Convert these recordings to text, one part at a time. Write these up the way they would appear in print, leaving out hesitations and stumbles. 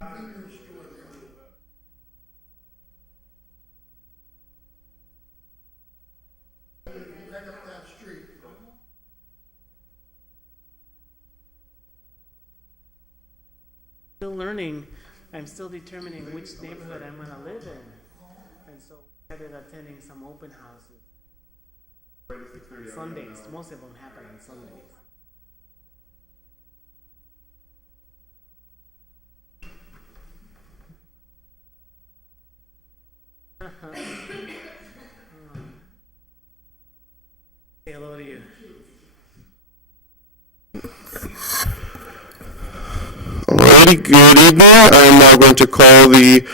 Still learning. I'm still determining which neighborhood I'm going to live in. And so we started attending some open houses. Sundays. Most of them happen on Sundays. Say hello to you. Alrighty, good evening. I am now going to call the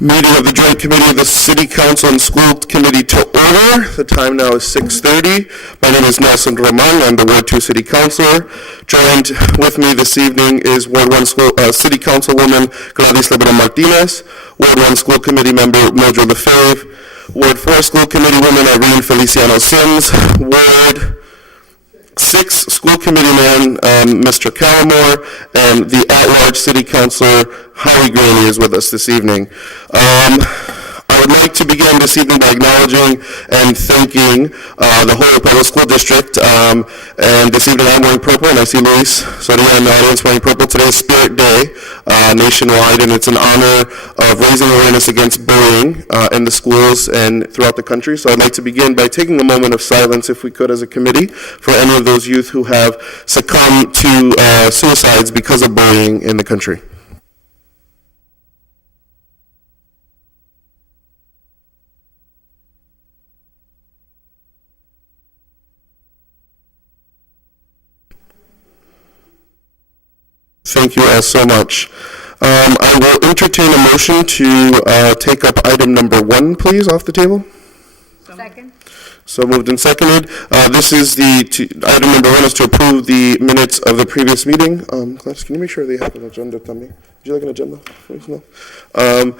meeting of the Joint Committee of the City Council and School Committee to order. The time now is 6:30. My name is Nelson Roman. I'm the Ward 2 City Councilor. Joined with me this evening is Ward 1 City Councilwoman Gladys Lebrón Martinez, Ward 1 School Committee Member Mildred Lefebvre, Ward 4 School Committee Woman Irene Feliciano Sims, Ward 6 School Committee Man Mr. Callamore, and the at-large City Councilor Howie Graney is with us this evening. I would like to begin this evening by acknowledging and thanking the Holyoke Public School District. And this evening I'm wearing purple, and I see Luis Soria in the audience wearing purple. Today's Spirit Day nationwide, and it's an honor of raising awareness against bullying in the schools and throughout the country. So I'd like to begin by taking a moment of silence, if we could, as a committee, for any of those youth who have succumbed to suicides because of bullying in the country. Thank you all so much. I will entertain a motion to take up item number 1, please, off the table. Second. So moved and seconded. This is item number 1 is to approve the minutes of the previous meeting. Gladys, can you make sure they have an agenda, Tommy? Would you like an agenda? Please, no. I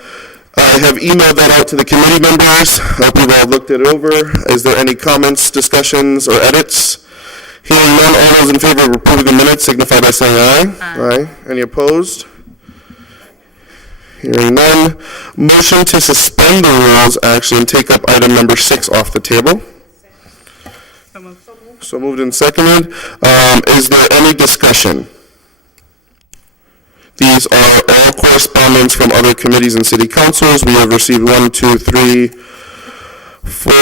have emailed that out to the committee members. I hope you've all looked it over. Is there any comments, discussions, or edits? Hearing none, all those in favor of approving the minutes signify by saying aye. Aye. Any opposed? Hearing none. Motion to suspend the rules, actually, and take up item number 6 off the table. So moved and seconded. Is there any discussion? These are all correspondence from other committees and city councils. We have received 1, 2, 3, 4,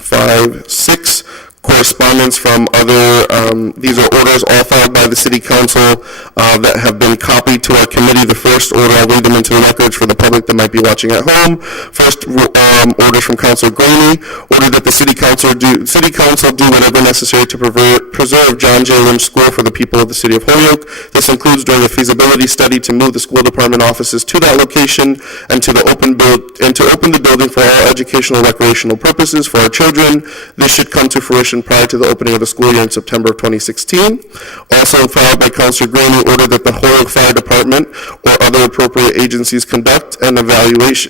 5, 6 correspondence from other, these are orders all filed by the City Council that have been copied to our committee. The first order, I'll read them into the records for the public that might be watching at home. First order from Councilor Graney, order that the City Council do whatever necessary to preserve John J. Lynch School for the people of the City of Holyoke. This includes doing a feasibility study to move the school department offices to that location and to open the building for all educational and recreational purposes for our children. This should come to fruition prior to the opening of the school year in September of 2016. Also filed by Councilor Graney, order that the Holyoke Fire Department or other appropriate agencies conduct an evacuation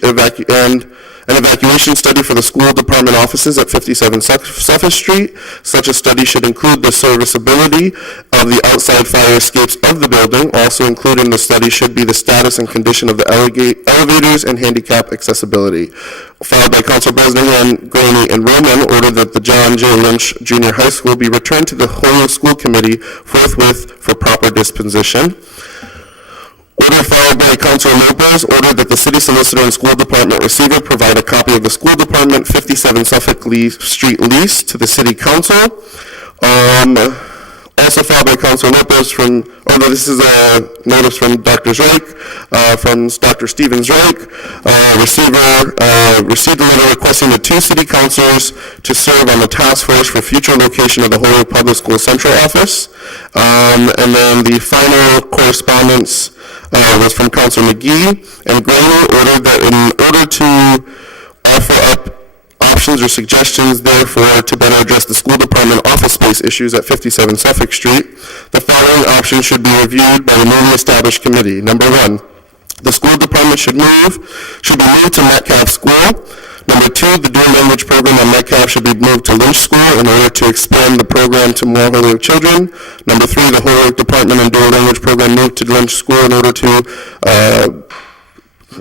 study for the school department offices at 57 Suffolk Street. Such a study should include the serviceability of the outside fire escapes of the building. Also included in the study should be the status and condition of the elevators and handicap accessibility. Filed by Council President Graney and Roman, order that the John J. Lynch Junior High School be returned to the Holyoke School Committee forthwith for proper disposition. Order filed by Councilor Lopez, order that the City Solicitor and School Department Receiver provide a copy of the School Department 57 Suffolk Street lease to the City Council. Also filed by Councilor Lopez this is a notice from Dr. Zreik, from Dr. Stephen Zreik. Receiver received a letter requesting the 2 city councilors to serve on the task force for future location of the Holyoke Public School Central Office. And then the final correspondence was from Councilor McGee and Graney, ordered that in order to offer up options or suggestions, therefore, to better address the school department office space issues at 57 Suffolk Street, the following options should be reviewed by the newly established committee. Number 1, the school department should be moved to Metcalf School. Number 2, the dual language program on Metcalf should be moved to Lynch School in order to expand the program to more Holyoke children. Number 3, the Holyoke Department and dual language program moved to Lynch School in order to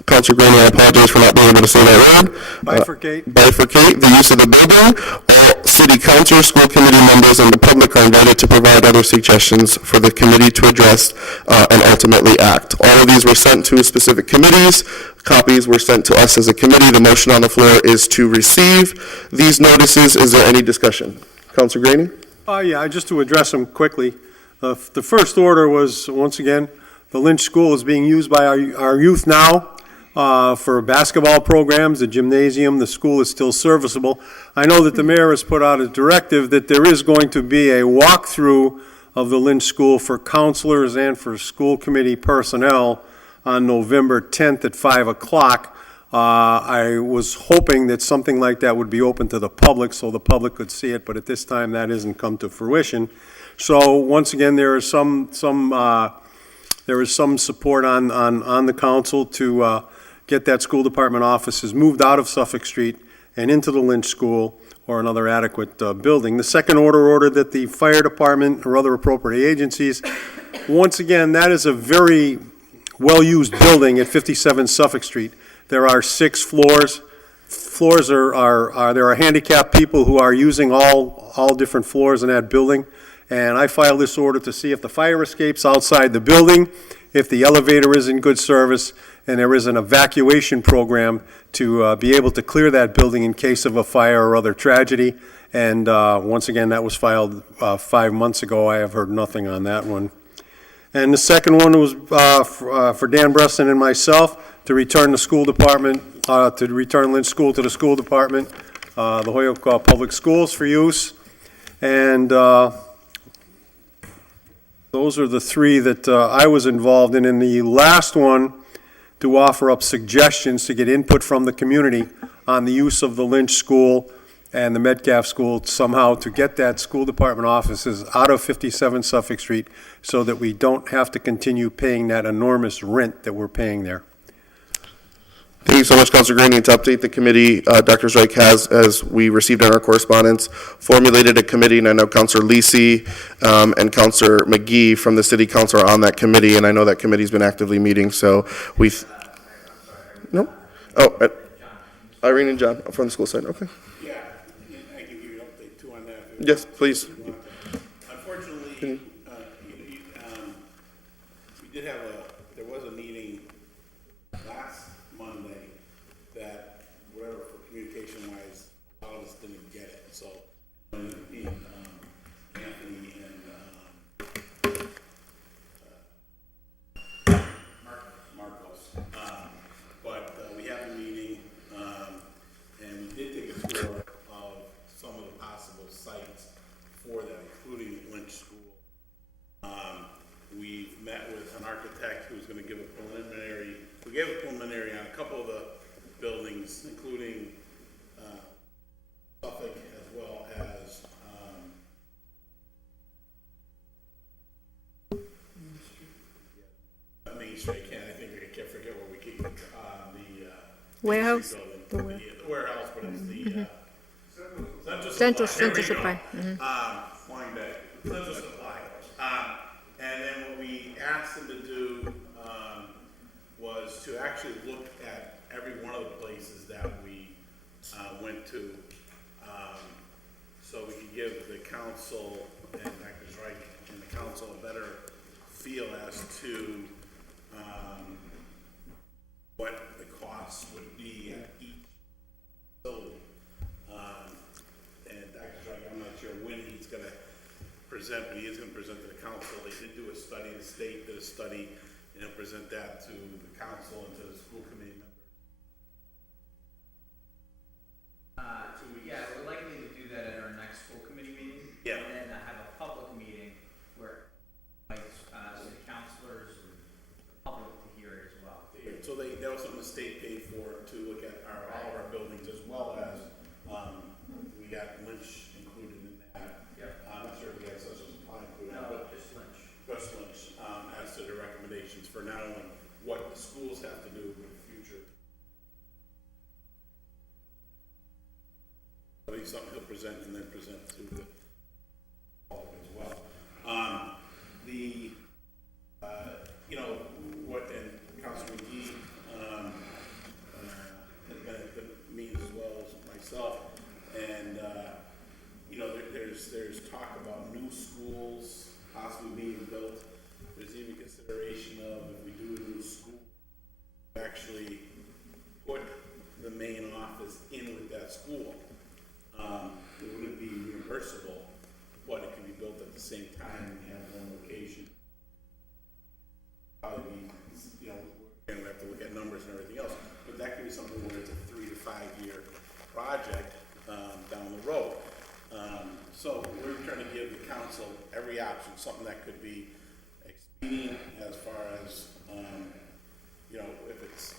Counselor Graney, I apologize for not being able to say that word. Bifurcate the use of the building. All city councilors, school committee members, and the public are invited to provide other suggestions for the committee to address and ultimately act. All of these were sent to specific committees. Copies were sent to us as a committee. The motion on the floor is to receive these notices. Is there any discussion? Counselor Graney? Yeah, just to address them quickly. The first order was, once again, the Lynch School is being used by our youth now for basketball programs, the gymnasium. The school is still serviceable. I know that the mayor has put out a directive that there is going to be a walkthrough of the Lynch School for counselors and for school committee personnel on November 10th at 5 o'clock. I was hoping that something like that would be open to the public so the public could see it, but at this time that hasn't come to fruition. So once again, there is some support on the council to get that school department offices moved out of Suffolk Street and into the Lynch School or another adequate building. The second order that the fire department or other appropriate agencies, once again, that is a very well-used building at 57 Suffolk Street. There are 6 floors. There are handicapped people who are using all different floors in that building. And I filed this order to see if the fire escapes outside the building, if the elevator is in good service, and there is an evacuation program to be able to clear that building in case of a fire or other tragedy. And once again, that was filed 5 months ago. I have heard nothing on that one. And the second one was for Dan Bresson and myself to return the school department, to return Lynch School to the school department, the Holyoke Public Schools for use. And those are the 3 that I was involved in. And the last one, to offer up suggestions to get input from the community on the use of the Lynch School and the Metcalf School somehow to get that school department offices out of 57 Suffolk Street so that we don't have to continue paying that enormous rent that we're paying there. Thank you so much, Councilor Graney. To update the committee, Dr. Streich has, as we received in our correspondence, formulated a committee, and I know Councilor Lisi and Councilor McGee from the City Council are on that committee, and I know that committee's been actively meeting, so no? Oh, Irene and John from the school side, okay. Yeah, I can give you an update too on that. Yes, please. Unfortunately, we did have there was a meeting last Monday that, whatever, for communication-wise, a lot of us didn't get it, so, Anthony and, Marcos. But we had a meeting, and we did take a tour of some of the possible sites for that, including Lynch School. We've met with an architect who's going to give a preliminary, we gave a preliminary on a couple of the buildings, including Suffolk as well as Main Street. I can't forget where we keep the Warehouse? building. The warehouse, but it's the Central Supply. Flying back, Central Supply. And then what we asked them to do was to actually look at every one of the places that we went to, so we could give the council and Dr. Streich and the council a better feel as to what the costs would be at each facility. And Dr. Streich, I'm not sure when he's gonna present, but he is gonna present to the council. They did do a study, the state did a study, and he'll present that to the council and to the school committee members. Yeah, we're likely to do that at our next school committee meeting. Yeah. And then have a public meeting where, like, city councilors and the public to hear it as well. So that was something the state paid for to look at all of our buildings, as well as, we got Lynch included in that. Yep. I'm not sure if we had social supply included, No, but just Lynch. just Lynch, as to the recommendations for not only what the schools have to do, but future. But he's something he'll present and then present to the public as well. You know, what, and Councilman McGee, has been at the meeting as well as myself, and, you know, there's talk about new schools possibly being built. There's even consideration of, if we do a new school, actually put the main office in with that school. It wouldn't be reimbursable, but it can be built at the same time and have one location. Probably be, you know, we're gonna have to look at numbers and everything else, but that could be something where it's a 3 to 5 year project, down the road. So we're trying to give the council every option, something that could be expedient as far as, you know, if it's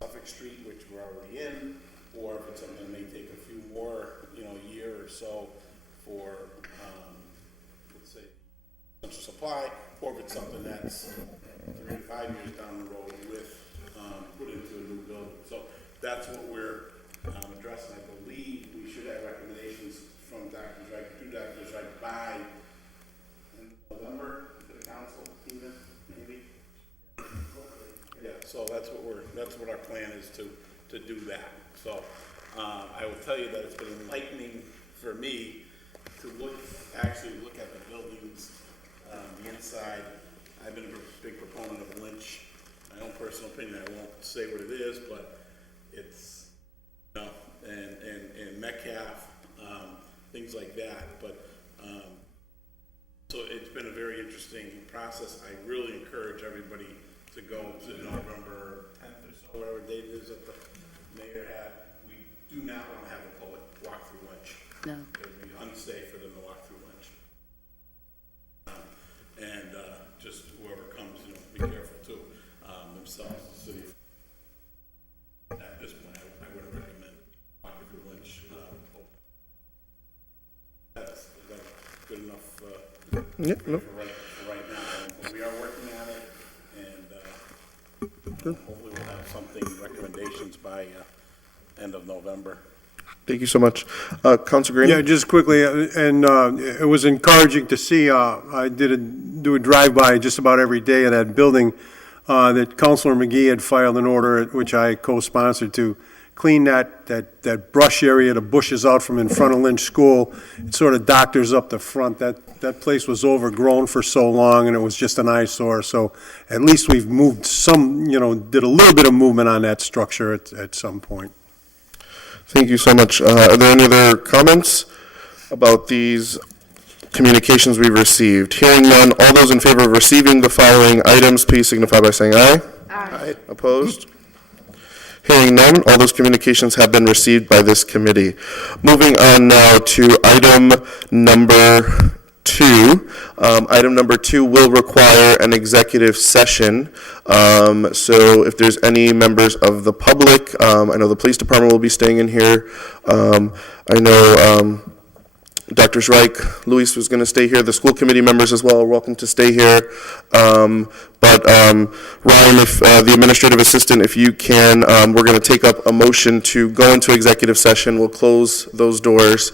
Suffolk Street, which we're already in, or if it's something that may take a few more, you know, year or so for, let's say, Central Supply, or if it's something that's 3 to 5 years down the road with, put into a new building. So that's what we're addressing. I believe we should have recommendations from Dr. Drake, to Dr. Drake by in November to the council, even, maybe. Yeah, so that's what our plan is to do that. So, I will tell you that it's been enlightening for me to actually look at the buildings, the inside. I've been a big proponent of Lynch. My own personal opinion, I won't say what it is, but it's, you know, and Metcalf, things like that. But, so it's been a very interesting process. I really encourage everybody to go to November 10th or so, whatever date it is that the mayor had. We do not want to have a public walk-through lunch. No. It would be unsafe for them to walk through lunch. And just whoever comes, you know, be careful too, themselves, the city. At this point, I wouldn't recommend walking through lunch. That's good enough for right now. But we are working on it, and hopefully we'll have something, recommendations by end of November. Thank you so much. Council Green? Yeah, just quickly, and it was encouraging to see, I do a drive-by just about every day of that building, that Councilor McGee had filed an order, which I co-sponsored, to clean that brush area, the bushes out from in front of Lynch School. It sort of doctors up the front. That place was overgrown for so long, and it was just an eyesore. So at least we've moved some, you know, did a little bit of movement on that structure at some point. Thank you so much. Are there any other comments about these communications we've received? Hearing none, all those in favor of receiving the following items, please signify by saying aye. Aye. Opposed? Hearing none, all those communications have been received by this committee. Moving on now to item number 2. Item number 2 will require an executive session. So if there's any members of the public, I know the police department will be staying in here. I know Dr. Schreich, Luis was going to stay here. The school committee members as well are welcome to stay here. But Ryan, if the administrative assistant, if you can, we're going to take up a motion to go into executive session. We'll close those doors.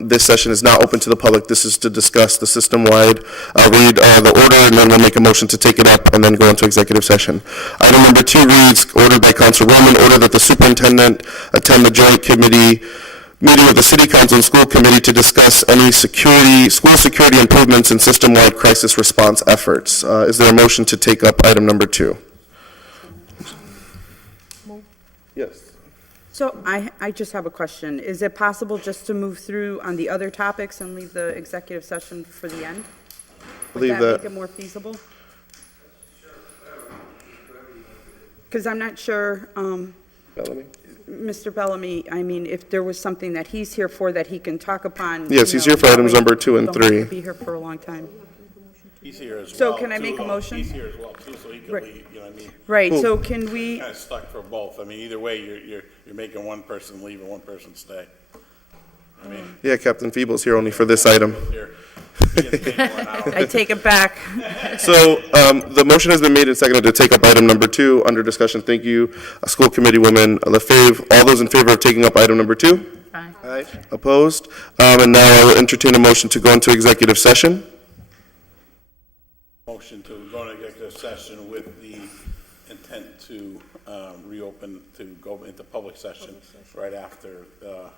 This session is not open to the public. This is to discuss the system-wide. I'll read the order, and then we'll make a motion to take it up and then go into executive session. Item number 2 reads, ordered by Councilor Roman, order that the superintendent attend the joint committee meeting of the City Council and School Committee to discuss any school security improvements and system-wide crisis response efforts. Is there a motion to take up item number 2? Yes. So I just have a question. Is it possible just to move through on the other topics and leave the executive session for the end? Would Leave that that. make it more feasible? Because I'm not sure, Bellamy? Mr. Bellamy, I mean, if there was something that he's here for that he can talk upon. Yes, you he's know, here for that items way number 2 and people don't have 3. to be here for a long time. He's here as well. So can I make a too, though. motion? He's here as well too, so he could Right. leave, you know what I mean? Right, Cool. so can we, Kind of stuck for both. I mean, either way, you're making one person leave and one person stay. I mean, Yeah, Captain Feeble's here only for this item. here. I take it back. So, the motion has been made and seconded to take up item number 2 under discussion. Thank you, School Committee Woman LaFave. All those in favor of taking up item number 2? Aye. Opposed? And now I will entertain a motion to go into executive session. Motion to go into executive session with the intent to reopen, to go into public session right after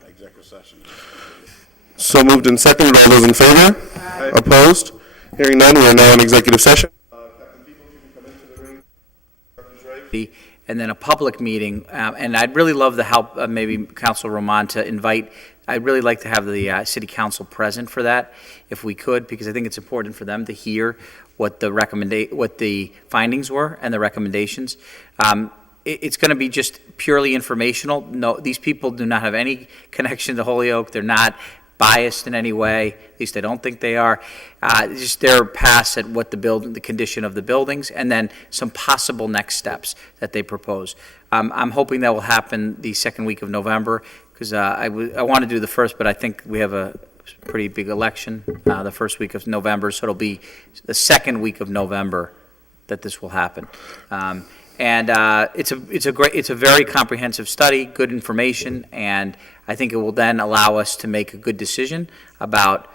executive session. So moved and seconded. All those in favor? Opposed? Hearing none, we are now in executive session. And then a public meeting, and I'd really love the help of maybe Council Roman to invite, I'd really like to have the city council present for that, if we could, because I think it's important for them to hear what the findings were and the recommendations. It's going to be just purely informational. No, these people do not have any connection to Holyoke. They're not biased in any way. At least I don't think they are. Just their pass at what the condition of the buildings, and then some possible next steps that they propose. I'm hoping that will happen the second week of November, because I want to do the first, but I think we have a pretty big election the first week of November, so it'll be the second week of November that this will happen. And it's a very comprehensive study, good information, and I think it will then allow us to make a good decision about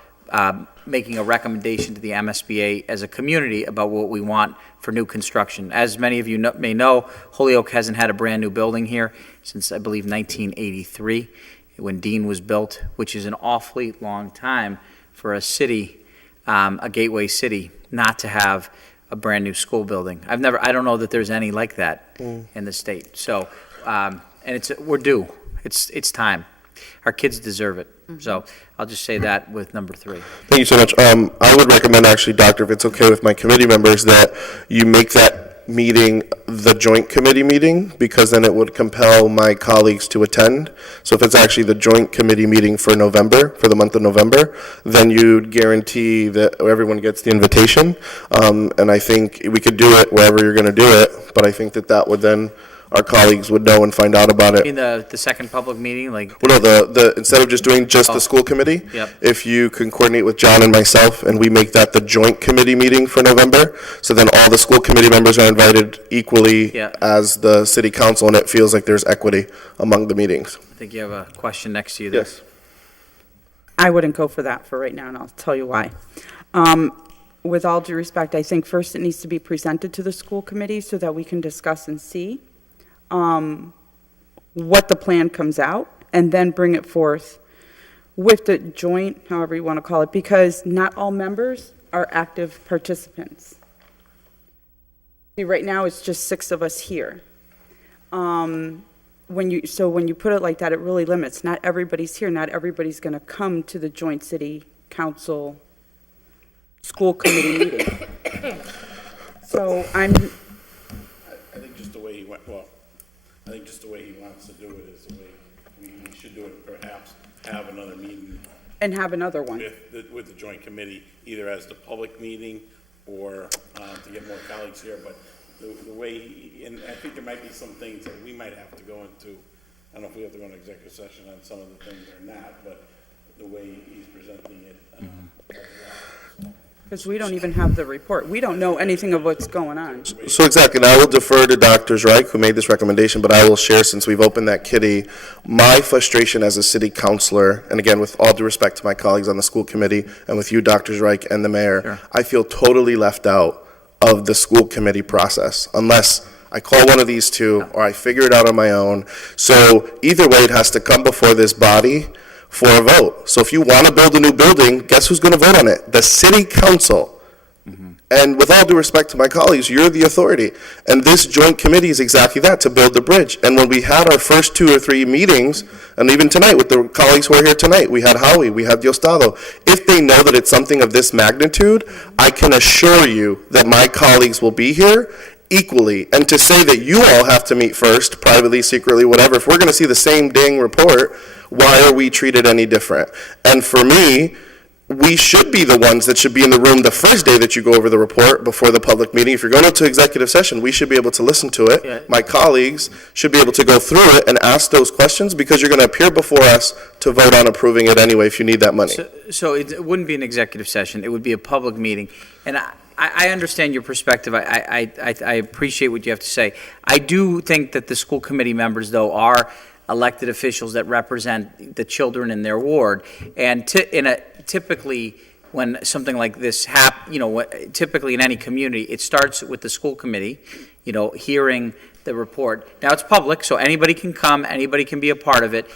making a recommendation to the MSBA as a community about what we want for new construction. As many of you may know, Holyoke hasn't had a brand-new building here since, I believe, 1983, when Dean was built, which is an awfully long time for a city, a gateway city, not to have a brand-new school building. I don't know that there's any like that in the state. So, and we're due. It's time. Our kids deserve it. So I'll just say that with number 3. Thank you so much. I would recommend, actually, Doctor, if it's okay with my committee members, that you make that meeting the joint committee meeting, because then it would compel my colleagues to attend. So if it's actually the joint committee meeting for November, for the month of November, then you'd guarantee that everyone gets the invitation. And I think we could do it wherever you're going to do it, but I think that would then, our colleagues would know and find out about it. In the second public meeting, like, Well, no, the instead of just doing just the school committee, Yep. if you can coordinate with John and myself, and we make that the joint committee meeting for November, so then all the school committee members are invited equally Yeah. as the city council, and it feels like there's equity among the meetings. I think you have a question next to you there. Yes. I wouldn't go for that for right now, and I'll tell you why. With all due respect, I think first it needs to be presented to the school committee so that we can discuss and see what the plan comes out, and then bring it forth with the joint, however you want to call it, because not all members are active participants. See, right now, it's just 6 of us here. When you put it like that, it really limits. Not everybody's here. Not everybody's going to come to the joint city council school committee meeting. So I think just the way he went, I think just the way he wants to do it is the way we should do it, perhaps have another meeting and have another one. with the joint committee, either as the public meeting or to get more colleagues here, but the way, and I think there might be some things that we might have to go into, I don't know if we have to go into executive session on some of the things or not, but the way he's presenting it. Because we don't even have the report. We don't know anything of what's going on. So exactly, and I will defer to Dr. Reich, who made this recommendation, but I will share, since we've opened that kitty, my frustration as a city councilor, and again, with all due respect to my colleagues on the school committee, and with you, Dr. Reich, and the mayor, Sure. I feel totally left out of the school committee process, unless I call one of these two, or I figure it out on my own. So either way, it has to come before this body for a vote. So if you want to build a new building, guess who's going to vote on it? The city council. And with all due respect to my colleagues, you're the authority. And this joint committee is exactly that, to build the bridge. And when we had our first 2 or 3 meetings, and even tonight with the colleagues who are here tonight, we had Howie, we had Diostado. If they know that it's something of this magnitude, I can assure you that my colleagues will be here equally. And to say that you all have to meet first, privately, secretly, whatever, if we're going to see the same dang report, why are we treated any different? And for me, we should be the ones that should be in the room the first day that you go over the report before the public meeting. If you're going into executive session, we should be able to listen to it. Yeah. My colleagues should be able to go through it and ask those questions, because you're going to appear before us to vote on approving it anyway if you need that money. So it wouldn't be an executive session, it would be a public meeting. And I understand your perspective, I appreciate what you have to say. I do think that the school committee members, though, are elected officials that represent the children in their ward. And typically, when something like this typically in any community, it starts with the school committee, hearing the report. Now, it's public, so anybody can come, anybody can be a part of it.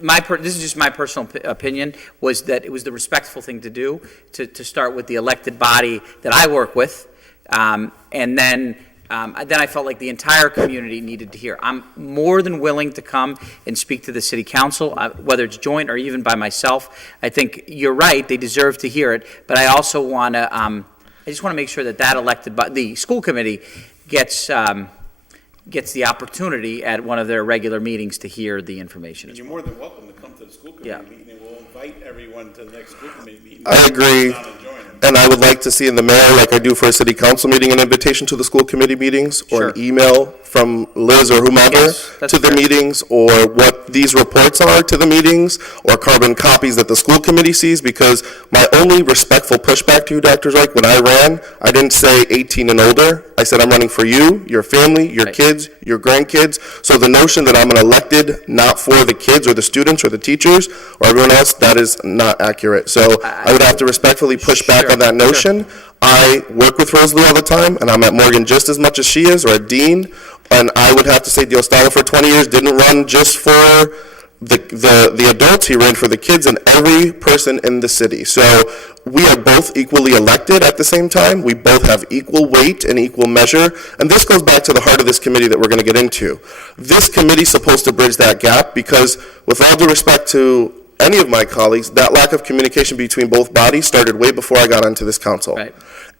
This is just my personal opinion, was that it was the respectful thing to do, to start with the elected body that I work with, and then I felt like the entire community needed to hear. I'm more than willing to come and speak to the city council, whether it's joint or even by myself. I think you're right, they deserve to hear it, but I also want to, I just want to make sure that elected, the school committee gets the opportunity at one of their regular meetings to hear the information. And you're more than welcome to come to the school Yeah. committee meeting, and we'll invite everyone to the next school committee meeting. I agree. Come down and join them. And I would like to see in the mail, like I do for a city council meeting, an invitation to the school committee meetings, or an Sure. email from Liz or whomever Yes, that's to the fair. meetings, or what these reports are to the meetings, or carbon copies that the school committee sees, because my only respectful pushback to you, Dr. Reich, when I ran, I didn't say 18 and older. I said I'm running for you, your family, your Right. kids, your grandkids. So the notion that I'm an elected, not for the kids or the students or the teachers or everyone else, that is not accurate. So I would have to respectfully push back Sure, on that sure. notion. I work with Rosalie all the time, and I'm at Morgan just as much as she is, or at Dean, and I would have to say Diosdado for 20 years didn't run just for the adults, he ran for the kids and every person in the city. So we are both equally elected at the same time. We both have equal weight and equal measure, and this goes back to the heart of this committee that we're going to get into. This committee is supposed to bridge that gap, because with all due respect to any of my colleagues, that lack of communication between both bodies started way before I got onto this council. Right.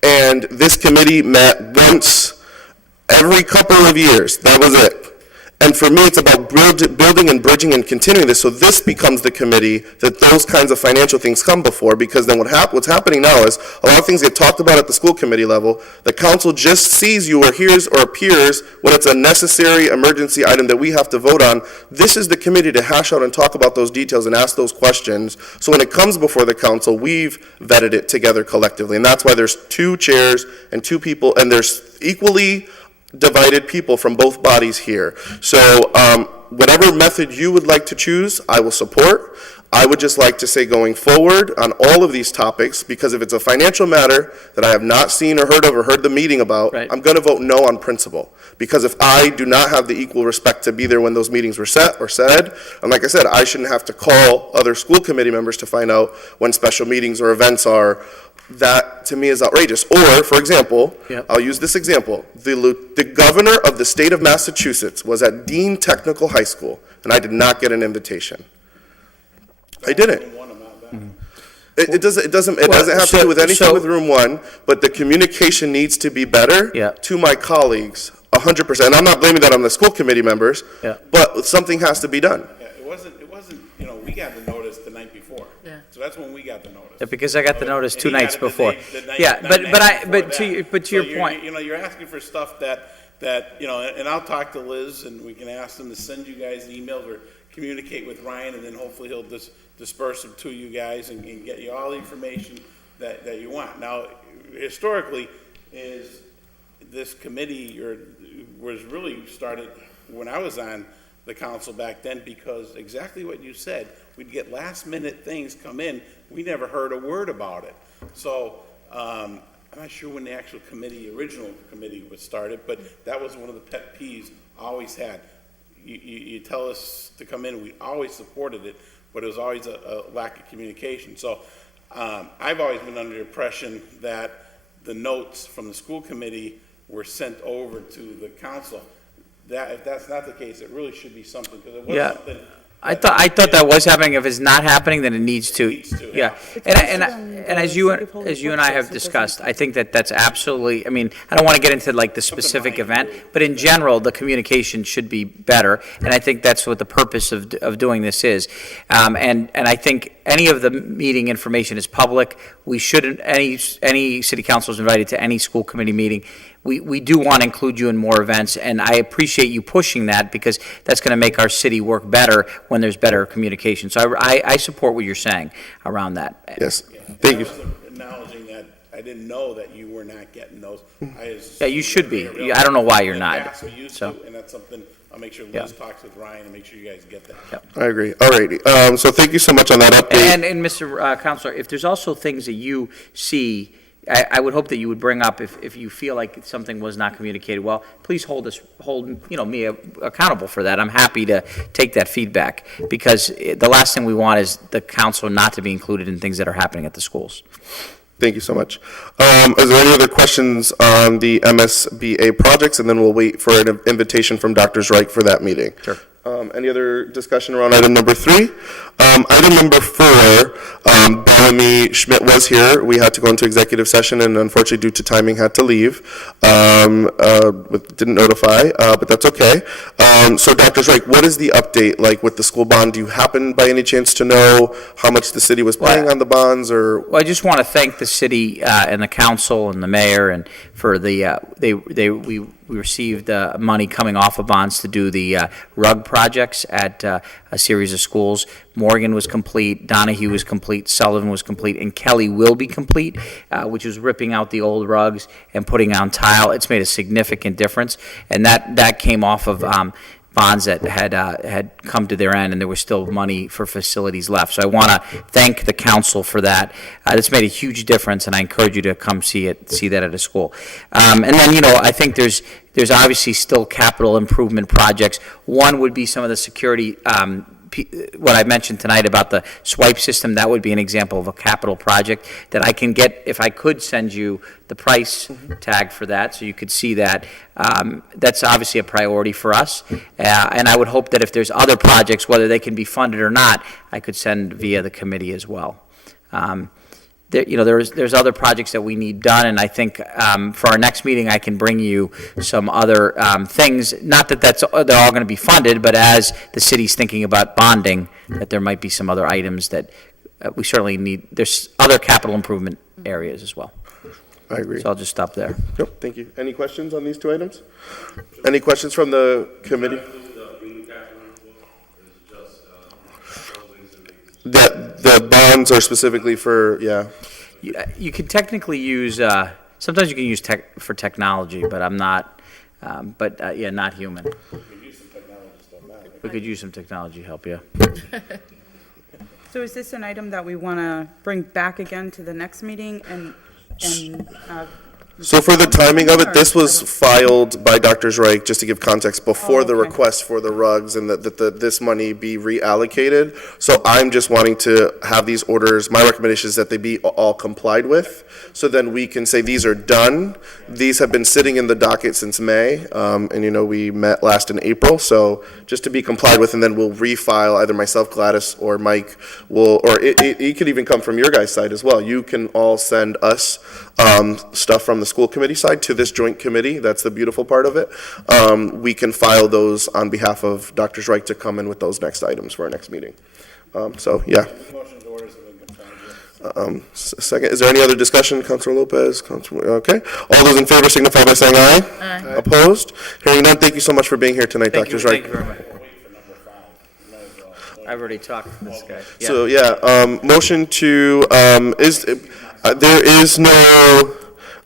And this committee met once every couple of years. That was it. And for me, it's about building and bridging and continuing this, so this becomes the committee that those kinds of financial things come before, because then what's happening now is a lot of things get talked about at the school committee level. The council just sees you or hears or appears when it's a necessary emergency item that we have to vote on. This is the committee to hash out and talk about those details and ask those questions, so when it comes before the council, we've vetted it together collectively. And that's why there's 2 chairs and 2 people, and there's equally divided people from both bodies here. So whatever method you would like to choose, I will support. I would just like to say, going forward on all of these topics, because if it's a financial matter that I have not seen or heard the meeting about, Right. I'm going to vote no on principle. Because if I do not have the equal respect to be there when those meetings were set or said, and like I said, I shouldn't have to call other school committee members to find out when special meetings or events are. That, to me, is outrageous. Or, for example, Yep. I'll use this example. The governor of the state of Massachusetts was at Dean Technical High School, and I did not get an invitation. I didn't. It doesn't have to do with anything with room 1, but the communication needs to be better Yeah. to my colleagues, 100%. And I'm not blaming that on the school committee members, Yeah. but something has to be done. Yeah, it wasn't, we got the notice the night before. Yeah. So that's when we got the notice. Yeah, because I got the notice And 2 he got nights it the before. day- the night- Yeah, the but night to before your, that. but to So your you're- point. You're asking for stuff that, and I'll talk to Liz, and we can ask them to send you guys emails or communicate with Ryan, and then hopefully he'll disperse them to you guys and get you all the information that you want. Now, historically, is this committee was really started when I was on the council back then, because exactly what you said, we'd get last minute things come in, we never heard a word about it. So, I'm not sure when the actual original committee was started, but that was one of the pet peeves I always had. You tell us to come in, we always supported it, but it was always a lack of communication. So, I've always been under the impression that the notes from the school committee were sent over to the council. If that's not the case, it really should be something, because it was Yeah. something I thought that was happening. If it's not happening, then it needs to. Yeah. And as you and I have discussed, I think that that's absolutely, I mean, I don't want to get into like the specific event, but in general, the communication should be better. And I think that's what the purpose of doing this is. And I think any of the meeting information is public. We shouldn't, any city council is invited to any school committee meeting. We do want to include you in more events, and I appreciate you pushing that because that's going to make our city work better when there's better communication. So I support what you're saying around that. Yes, thank you. I was acknowledging that I didn't know that you were not getting those. Yeah, you should be. I don't know why you're not. We used So- to, and that's something, I'll make sure Yeah. Liz talks with Ryan and make sure you guys get that. I agree. All righty. So thank you so much on that update. And Mr. Counselor, if there's also things that you see, I would hope that you would bring up if you feel like something was not communicated well, please hold me accountable for that. I'm happy to take that feedback because the last thing we want is the council not to be included in things that are happening at the schools. Thank you so much. Is there any other questions on the MSBA projects? And then we'll wait for an invitation from Dr. Reich for that meeting. Sure. Any other discussion around item number 3? Item number 4, Bellamy Schmidt was here. We had to go into executive session and unfortunately due to timing had to leave. Didn't notify, but that's okay. So Dr. Reich, what is the update like with the school bond? Do you happen by any chance to know how much the city was paying on the bonds or? Well, I just want to thank the city and the council and the mayor and for we received money coming off of bonds to do the rug projects at a series of schools. Morgan was complete, Donahue was complete, Sullivan was complete, and Kelly will be complete, which was ripping out the old rugs and putting on tile. It's made a significant difference, and that came off of bonds that had come to their end, and there was still money for facilities left. So I want to thank the council for that. It's made a huge difference, and I encourage you to come see that at a school. And then, I think there's obviously still capital improvement projects. One would be some of the security, what I mentioned tonight about the swipe system. That would be an example of a capital project that I can get, if I could send you the price tag for that so you could see that. That's obviously a priority for us. And I would hope that if there's other projects, whether they can be funded or not, I could send via the committee as well. There's other projects that we need done, and I think for our next meeting, I can bring you some other things. Not that they're all going to be funded, but as the city's thinking about bonding, that there might be some other items that we certainly need. There's other capital improvement areas as well. I agree. So I'll just stop there. Yep, thank you. Any questions on these 2 items? Any questions from the committee? That the bonds are specifically for, yeah. You can technically use, sometimes you can use for technology, but I'm not, not human. We could use some technology help, yeah. So is this an item that we want to bring back again to the next meeting and So for the timing of it, this was filed by Dr. Reich, just to give context, before the okay. request for the rugs and that this money be reallocated. So I'm just wanting to have these orders, my recommendation is that they be all complied with. So then we can say these are done. These have been sitting in the docket since May, and we met last in April. So just to be complied with, and then we'll refile, either myself, Gladys, or Mike or it could even come from your guys' side as well. You can all send us stuff from the school committee side to this joint committee. That's the beautiful part of it. We can file those on behalf of Dr. Reich to come in with those next items for our next meeting. So, yeah. Motion to order so we can find you. Second, is there any other discussion? Councilor Lopez? Okay. All those in favor signify by saying aye. Aye. Opposed? Hearing none, thank you so much for being here tonight, Thank Dr. you Reich. very much. Wait for number 5. You might as well. I've already talked to this guy. Yeah. So, motion to, there is no,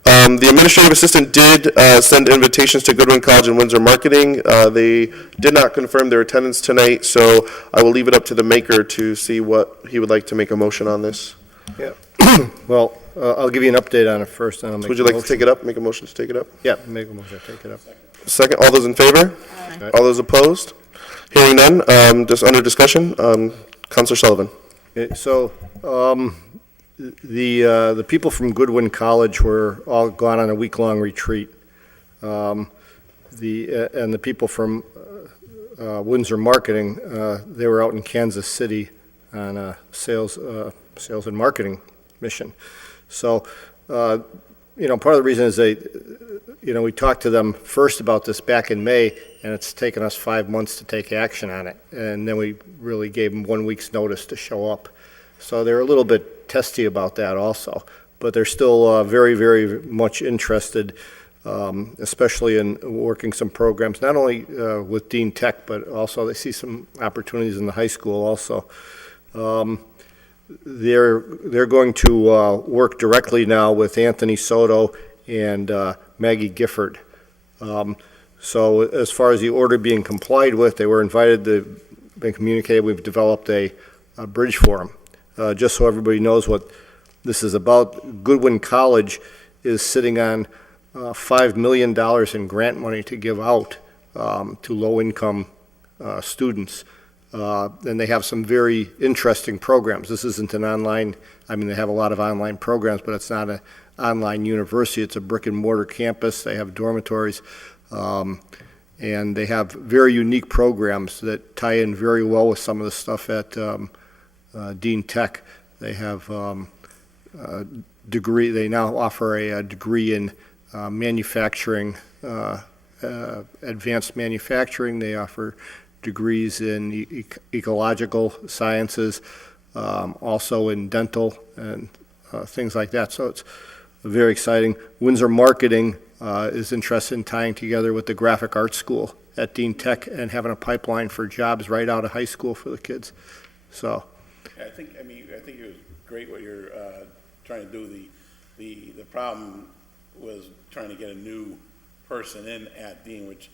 the administrative assistant did send invitations to Goodwin College and Windsor Marketing. They did not confirm their attendance tonight, so I will leave it up to the maker to see what he would like to make a motion on this. Yeah, well, I'll give you an update on it first, and I'll make. Would you like to take it up, make a motion to take it up? Yeah, make a motion to take it up. Second, all those in favor? Aye. All those opposed? Hearing none, just under discussion, Counselor Sullivan. Okay, so, the people from Goodwin College were all gone on a week-long retreat. and the people from Windsor Marketing, they were out in Kansas City on a sales and marketing mission. So, part of the reason is we talked to them first about this back in May, and it's taken us 5 months to take action on it. And then we really gave them 1 week's notice to show up. So they're a little bit testy about that also. But they're still very, very much interested, especially in working some programs, not only with Dean Tech, but also they see some opportunities in the high school also. They're going to work directly now with Anthony Soto and Maggie Gifford. So as far as the order being complied with, they were invited to be communicated. We've developed a bridge for them. Just so everybody knows what this is about, Goodwin College is sitting on $5 million in grant money to give out to low-income students. And they have some very interesting programs. This isn't an online, they have a lot of online programs, but it's not an online university. It's a brick-and-mortar campus. They have dormitories. And they have very unique programs that tie in very well with some of the stuff at Dean Tech. They have they now offer a degree in manufacturing, advanced manufacturing. They offer degrees in ecological sciences, also in dental and things like that. So it's very exciting. Windsor Marketing is interested in tying together with the Graphic Arts School at Dean Tech and having a pipeline for jobs right out of high school for the kids. So, I think it was great what you're trying to do. The problem was trying to get a new person in at Dean, which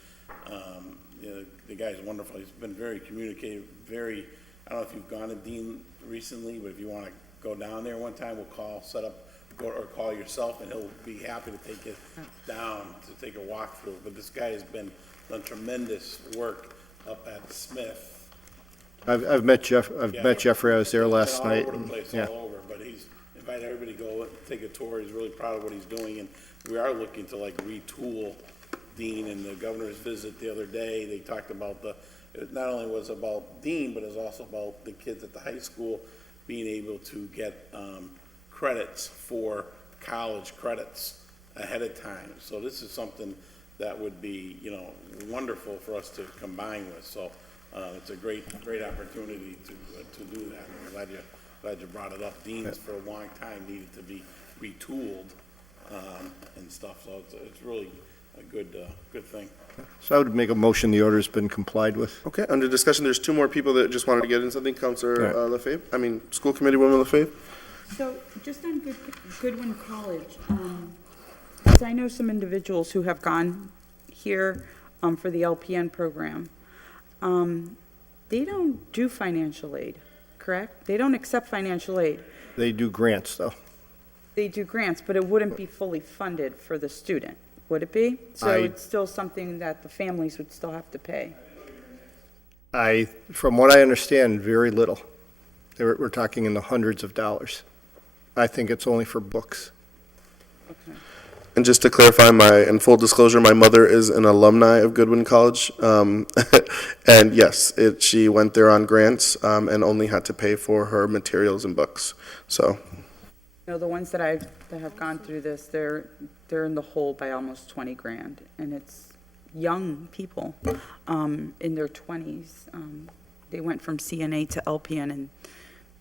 the guy's wonderful. He's been very communicative, I don't know if you've gone to Dean recently, but if you want to go down there one time, we'll call yourself, and he'll be happy to take you down to take a walk through. But this guy has done tremendous work up at Smith. I've met Jeffrey. I was there last night. All over the place, all over. But he's invited everybody to go take a tour. He's really proud of what he's doing, and we are looking to retool Dean. And the governor's visit the other day, they talked about it not only was about Dean, but it was also about the kids at the high school being able to get credits for college credits ahead of time. So this is something that would be, wonderful for us to combine with. So it's a great opportunity to do that. I'm glad you brought it up. Dean's for a long time needed to be retooled and stuff. So it's really a good thing. So I would make a motion the order's been complied with. Okay, under discussion, there's two more people that just wanted to get in something. Counselor Lefebvre, School Committee Woman Lefebvre. So just on Goodwin College, because I know some individuals who have gone here for the LPN program. They don't do financial aid, correct? They don't accept financial aid. They do grants, though. They do grants, but it wouldn't be fully funded for the student, would it be? So it's still something that the families would still have to pay. From what I understand, very little. We're talking in the hundreds of dollars. I think it's only for books. Okay. And just to clarify, in full disclosure, my mother is an alumni of Goodwin College. And yes, she went there on grants and only had to pay for her materials and books. So, The ones that have gone through this, they're in the hole by almost 20 grand, and it's young people in their 20s. They went from CNA to LPN, and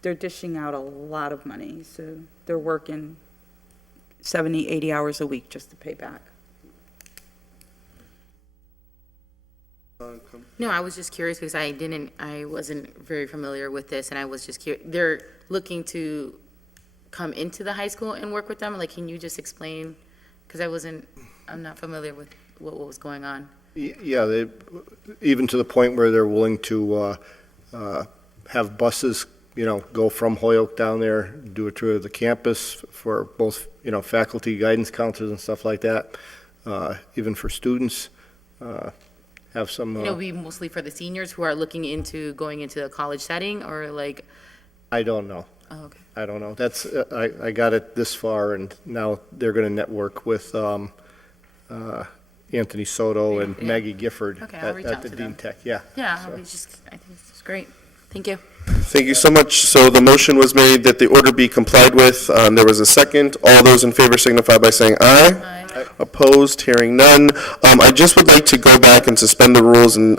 they're dishing out a lot of money. So they're working 70, 80 hours a week just to pay back. No, I was just curious because I wasn't very familiar with this, and I was just curious. They're looking to come into the high school and work with them? Can you just explain? Because I'm not familiar with what was going on. Yeah, even to the point where they're willing to have buses, go from Holyoke down there, do a tour of the campus for both, faculty, guidance counselors and stuff like that, even for students, have some... It'll be mostly for the seniors who are looking into going into a college setting, or I don't know. Oh, okay. I don't know. That's, I got it this far, and now they're going to network with Anthony Soto and Yeah. Maggie Gifford Okay, I'll reach out at the to Dean them. Tech, yeah. Yeah, I think it's great. Thank you. Thank you so much. So the motion was made that the order be complied with. There was a second. All those in favor signify by saying aye. Aye. Opposed, hearing none. I just would like to go back and suspend the rules and,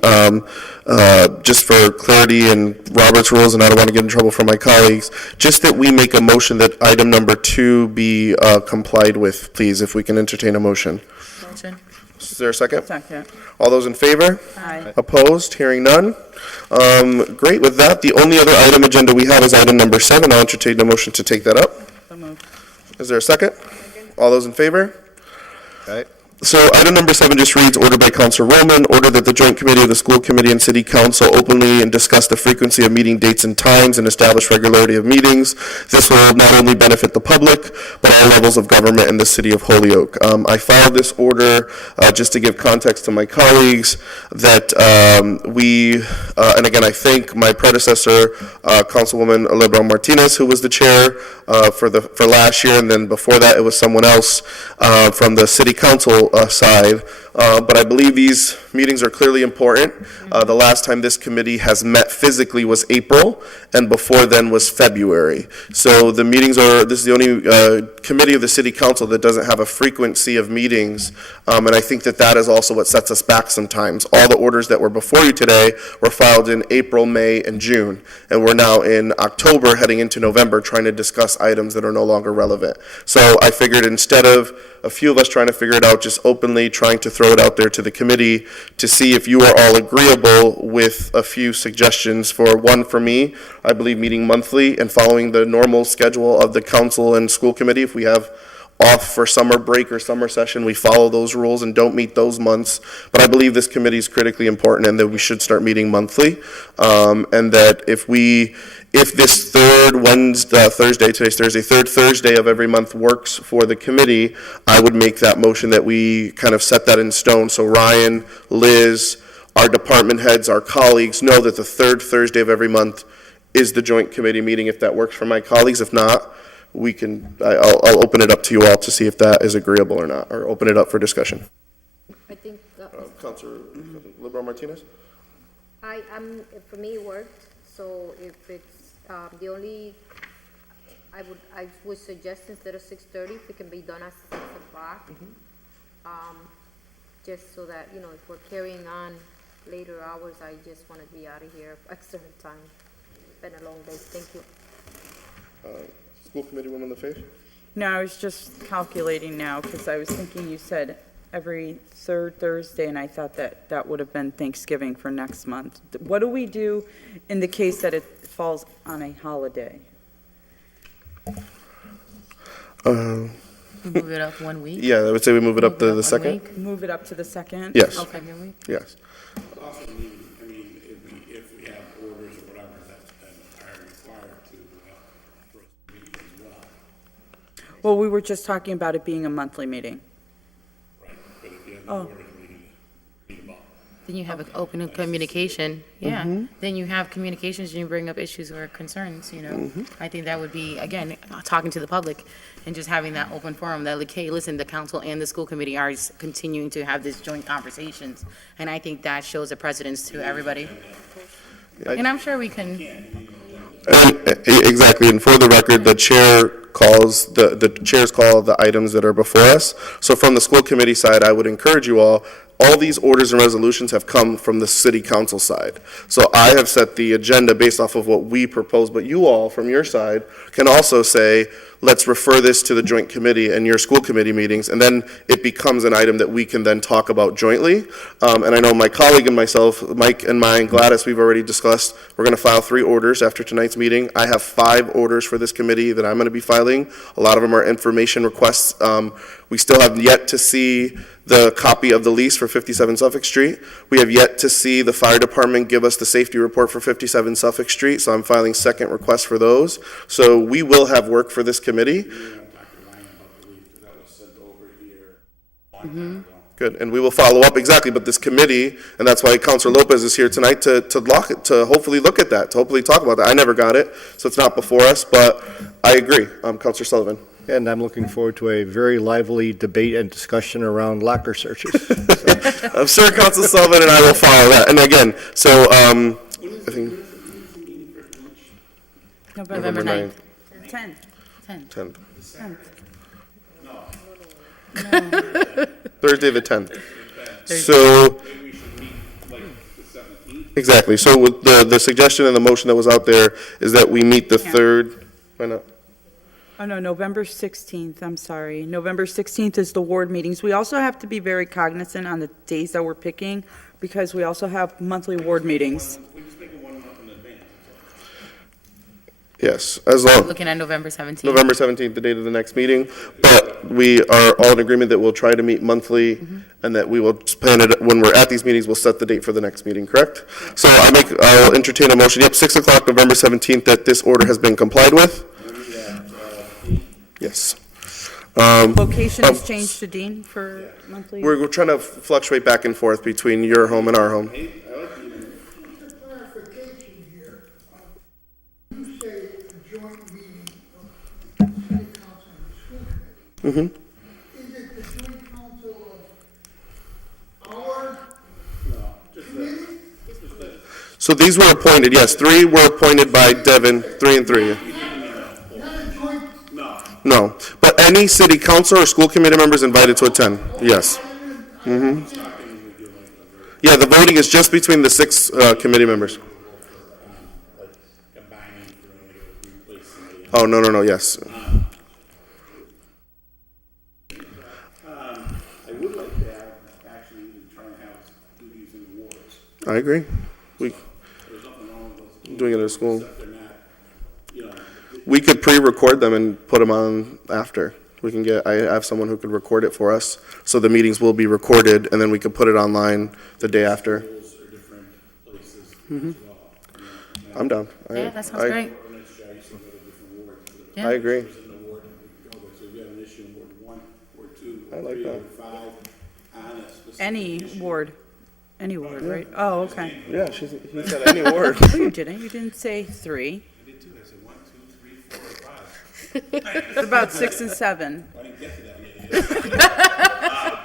just for clarity and Robert's rules, and I don't want to get in trouble from my colleagues, just that we make a motion that item number 2 be complied with, please, if we can entertain a motion. Motion. Is there a second? Second. All those in favor? Aye. Opposed? Hearing none? Great. With that, the only other item agenda we have is item number 7. I'll entertain a motion to take that up. So moved. Is there a second? All those in favor? Okay. So item number 7 just reads, order by Counselor Roman, order that the Joint Committee of the School Committee and City Council openly and discuss the frequency of meeting dates and times and establish regularity of meetings. This will not only benefit the public, but all levels of government in the city of Holyoke. I filed this order just to give context to my colleagues that and again, I thank my predecessor, Councilwoman Lebrun Martinez, who was the chair for last year, and then before that, it was someone else from the City Council side, but I believe these meetings are clearly important. The last time this committee has met physically was April, and before then was February. So the meetings this is the only committee of the City Council that doesn't have a frequency of meetings, and I think that is also what sets us back sometimes. All the orders that were before you today were filed in April, May, and June, and we're now in October, heading into November, trying to discuss items that are no longer relevant. So I figured instead of a few of us trying to figure it out, just openly trying to throw it out there to the committee to see if you are all agreeable with a few suggestions. For one, for me, I believe meeting monthly and following the normal schedule of the council and school committee. If we have off for summer break or summer session, we follow those rules and don't meet those months. But I believe this committee is critically important and that we should start meeting monthly. And that if this third Thursday, today's Thursday, third Thursday of every month works for the committee, I would make that motion that we kind of set that in stone. So Ryan, Liz, our department heads, our colleagues know that the third Thursday of every month is the joint committee meeting, if that works for my colleagues. If not, I'll open it up to you all to see if that is agreeable or not, or open it up for discussion. I think, Councilor Lebrun Martinez? for me, it worked, so if it's, the only, I would suggest instead of 6:30, if it can be done at 6 o'clock. Just so that, if we're carrying on later hours, I just want to be out of here by a certain time. It's been a long day, thank you. School Committee Woman LaFave? No, I was just calculating now, because I was thinking you said every third Thursday, and I thought that would have been Thanksgiving for next month. What do we do in the case that it falls on a holiday? Move it up 1 week? Yeah, I would say we move it up to the 1 second. week? Move it up to the second? Yes, Okay, then we, yes. Also, if we have orders or whatever, that's then required to, for a meeting as well. Well, we were just talking about it being a monthly meeting. Right, but if you have no orders, we need them all. then you have an open communication, yeah. Then you have communications, and you bring up issues or concerns, I think that would be, again, talking to the public and just having that open forum, that like, hey, listen, the council and the school committee are continuing to have these joint conversations. And I think that shows a precedence to everybody. And I'm sure we can, Exactly, and for the record, the chair calls, the chairs call the items that are before us. So from the school committee side, I would encourage you all these orders and resolutions have come from the city council side. So I have set the agenda based off of what we propose, but you all, from your side, can also say, let's refer this to the joint committee and your school committee meetings, and then it becomes an item that we can then talk about jointly. And I know my colleague and myself, Mike and mine, Gladys, we've already discussed, we're going to file 3 orders after tonight's meeting. I have 5 orders for this committee that I'm going to be filing. A lot of them are information requests. We still have yet to see the copy of the lease for 57 Suffolk Street. We have yet to see the fire department give us the safety report for 57 Suffolk Street, so I'm filing second requests for those. So we will have work for this committee. We're gonna talk to Ryan about the lease, because that was sent over here a long time ago. Good, and we will follow up, exactly, but this committee, and that's why Councilor Lopez is here tonight to hopefully look at that, to hopefully talk about that. I never got it, so it's not before us, but I agree. Councilor Sullivan. And I'm looking forward to a very lively debate and discussion around locker searches. I'm sure Council Sullivan and I will follow that. And again, so, I think November 9th. 10. 10th. 10th. Thursday the 10th. So, exactly. So with the suggestion and the motion that was out there is that we meet the third, why not? Oh, no, November 16th, I'm sorry. November 16th is the ward meetings. We also have to be very cognizant on the days that we're picking, because we also have monthly ward meetings. We just make it 1 month in advance. Yes, as long, Looking at November 17th. November 17th, the date of the next meeting. But we are all in agreement that we'll try to meet monthly and that we will plan it, when we're at these meetings, we'll set the date for the next meeting, correct? So I'll entertain a motion, 6 o'clock, November 17th, that this order has been complied with? Yes. Location has changed to Dean for monthly? We're trying to fluctuate back and forth between your home and our home. Just a clarification here. You say a joint meeting of the city council and the school committee. Is it the joint council of our committee? So these were appointed, yes, 3 were appointed by Devin, 3 and 3. Not a joint, No, but any city council or school committee members invited to attend, yes. Yeah, the voting is just between the 6 committee members. Oh, no, yes. I would like to have, actually, even try and have duties in the wards. I agree. We, There's nothing wrong with those. doing it at school. Except they're not, you know, We could pre-record them and put them on after. We can I have someone who could record it for us, so the meetings will be recorded, and then we could put it online the day after. schools are different places as well. I'm down. Yeah, that sounds great. Next year, I used to go to different wards. I agree. In the ward, we could go there. So if you have an issue in Ward 1, Ward 2, I Ward like 3, that. Ward 5, on a specific Any issue. ward, right? Oh, okay. Yeah, he said any word. No, you didn't. You didn't say 3. I did too. I said 1, 2, 3, 4, 5. It's about 6 and 7. I didn't get to that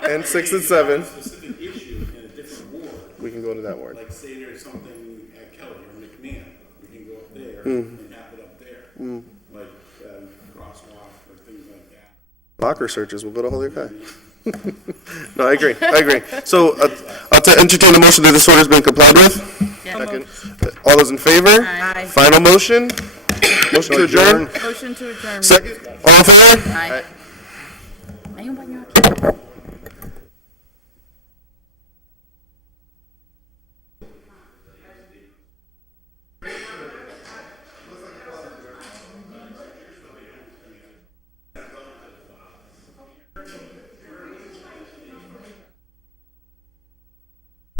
yet. And 6 and 7, Specific issue in a different ward. we can go to that word. Like say there's something at Kelly or McMahon, we can go up there and have it up there. Like crosswalk or things like that. Locker searches, we'll go to Holyoke High. No, I agree. So I'll entertain the motion that this order's been complied with. Second. All those in favor? Aye. Final motion? Motion to adjourn? Motion to adjourn. Second, all in favor? Aye.